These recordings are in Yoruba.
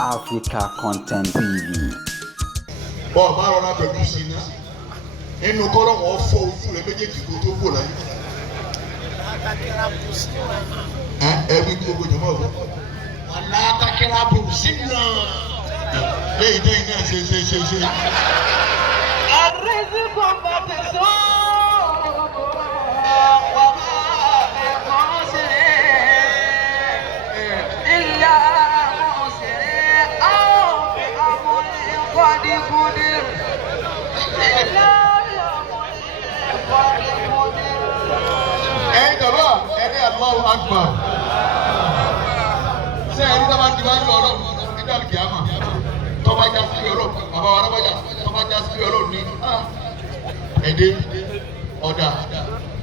Africa Content TV. Bọ́ọ̀ bá rọra pẹ̀lú Sina nínú kọ́lọ́ wọn fọ́ ojú rẹ̀ méjèèjì kó tó kò láyé. Ẹbí gbogbo jọmọ́ ọ̀gbọ́n. Wàlá takẹ́rà bò Sina. Léyìí dẹ́yìn náà ṣe. Àrèsí bàbá tẹ̀sán. Allahu Akbar. Ṣé ẹni tó bá ti wá ní ọlọ́run nígbà kìámà tó bá já sí ọlọ́run bàbá wa rábàjá tó bá já sí ọlọ́run ní ẹ̀dẹ́ ọ̀dà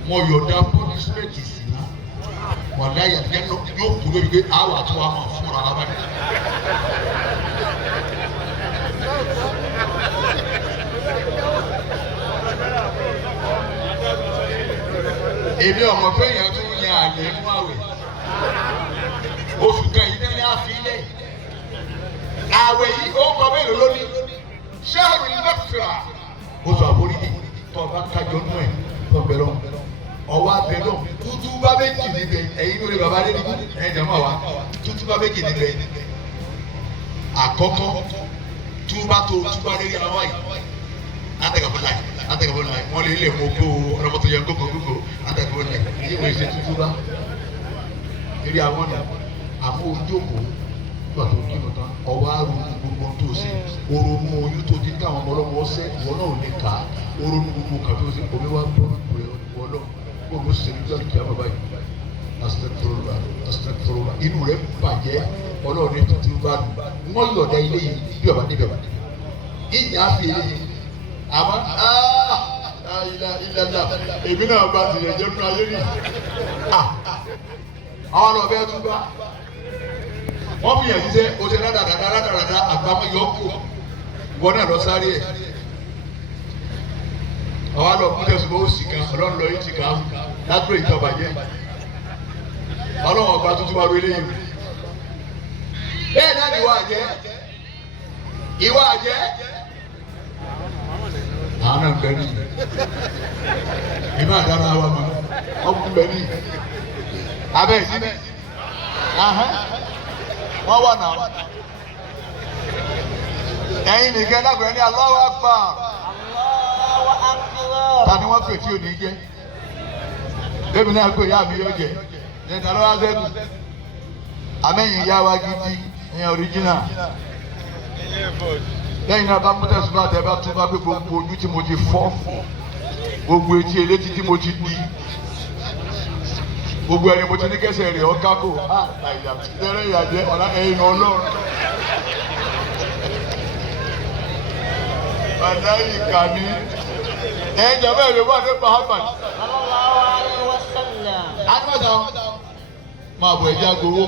mo yọ̀dá pọ́nísírẹ́tì Sina wà láyà yóò kú lórí pé àwọn àti wa máa fúnra wa báyìí. Èmi ọmọ pé èèyàn tún yan àlè mú àwẹ̀ oṣù kan yìí ní àfilẹ̀ àwẹ̀ yìí ó kọ mélòó lónìí ṣáàrù ní mẹ́fìrà oṣù àforíjì tó ọba kájọ nù ẹ̀ tó bẹ̀rọ̀ ọwọ́ abẹ́rọ̀ tútú bá méjì níbẹ̀ ẹ̀yin lórí bàbá dé níbi ẹ̀jẹ̀ mọ̀ wá tútú bá méjì níbẹ̀ àkọ́kọ́ túbá tó túbá lórí àwọn yìí atẹ̀kọ̀fọ́ láì wọ́n lè lè mọ kó ọlọ́mọtò yẹn gbogbo atẹ̀kọ̀fọ́ láì yìí wọ́n ṣe tútú bá eré àwọn ọ̀nà àmọ́ ojókòó nígbà tó kí lọ tán ọwọ́ àrùn gbogbo tó ṣe oronú oyún tó ti ká àwọn ọmọ ọlọ́mọ ọ̀sẹ̀ ìwọ náà ò ní ká oronú gbogbo kàfé ó sì omi wá bọ́ rẹ̀ ọlọ́ gbogbo ṣe ní ìjọba kí á máa báyìí astagfirullah inú rẹ̀ bàjẹ́ ọlọ́run ní tuntun bá dùn wọ́n yọ̀ọ̀dá ilé yìí bí ọba níbẹ̀ wà ìyá fi àmọ́ ilẹ̀ èmi náà bá tilẹ̀ jẹ́ nínú ayé rí àwọn ọ̀nà ọ̀bẹ tún bá wọ́n fi yàn jíjẹ́ o ṣe rádaràdà àgbàmọ́ yọ kù ìwọ náà lọ sáré ẹ̀ àwọn àlọ́ kúndẹ̀sùn ó sì kan ọlọ́run lọ yìí ti kà á lágbèrè ìjọba jẹ́ ọlọ́run ọba tuntun wa ro eléyìí bẹ́ẹ̀ náà ni ìwà àjẹ́ àánà ń bẹ ní ìmọ̀ àdára wa mọ̀ ọkùnrin bẹ ní abẹ́ ìsinmi wọ́n wà náà ẹ̀yin nìkan lágbẹ̀ẹ́ ní Allahu Akbar ta ni wọ́n pè tí ò ní jẹ́ bébí náà pé ìyá mi yóò jẹ nígbà lọ́wọ́ sẹ́kù amẹ́yìn ìyá wa gidi ẹ̀yìn original lẹ́yìn náà bá mú tẹ̀sùn náà tẹ́ bá tún bá pé gbogbo ojú tí mo ti fọ́ gbogbo etí elétí tí mo ti di gbogbo ẹni mo ti ní kẹsẹ̀ rẹ̀ ọ́ kákò lẹ́rẹ́ ìyàjẹ́ ọ̀la ẹ̀yìn ọlọ́run bàdá yìí kà ní ẹ̀yìn jẹ́ bẹ́ẹ̀ lóko àti Muhammad adúmọ̀tà máa bọ̀ ẹ̀jẹ̀ agbowó.